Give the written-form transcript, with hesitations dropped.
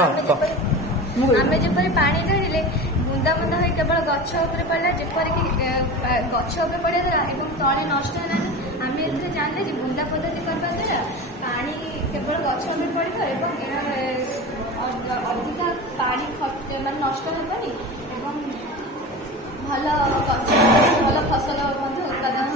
आमे जेपरी पानी ढाड़िले बुंदा बुंदा हो केवल गछ उपरे पड़ा जेपरिक गछ उपरे पड़ा द्वारा एवं तले नष्ट है आम ए जानले कि बुंदा पद्धति करवा द्वारा पानी केवल गछ उपरे पड़ो एवं अधिका पानी मान नष्ट हेनी भल गछ भल फसल उत्पादन